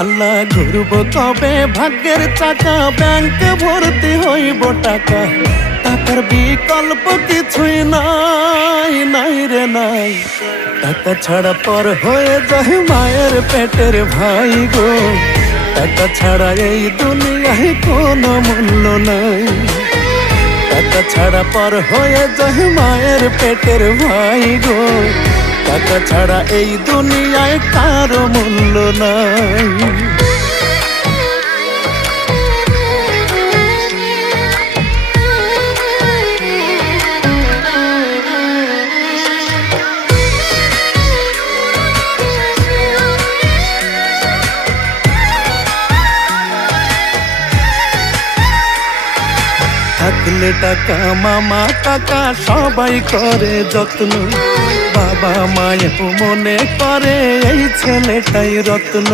আল্লাহ ঘুরব কবে ভাগ্যের চাকা, ব্যাংকে ভর্তি হইব টাকা, টাকার বিকল্প কিছুই নাই, নাই রে নাই। টাকা ছাড়া পর হয়ে যায় মায়ের পেটের ভাই গো, টাকা ছাড়া এই দুনিয়ায় কোনো মূল্য নাই। টাকা ছাড়া পর হয়ে যায় মায়ের পেটের ভাই গো, টাকা ছাড়া এই দুনিয়ায় কারো মূল্য নাই। থাকলে টাকা মামা কাকা সবাই করে যত্ন, বাবা মায়ের মনে করে এই ছেলেটাই রত্ন।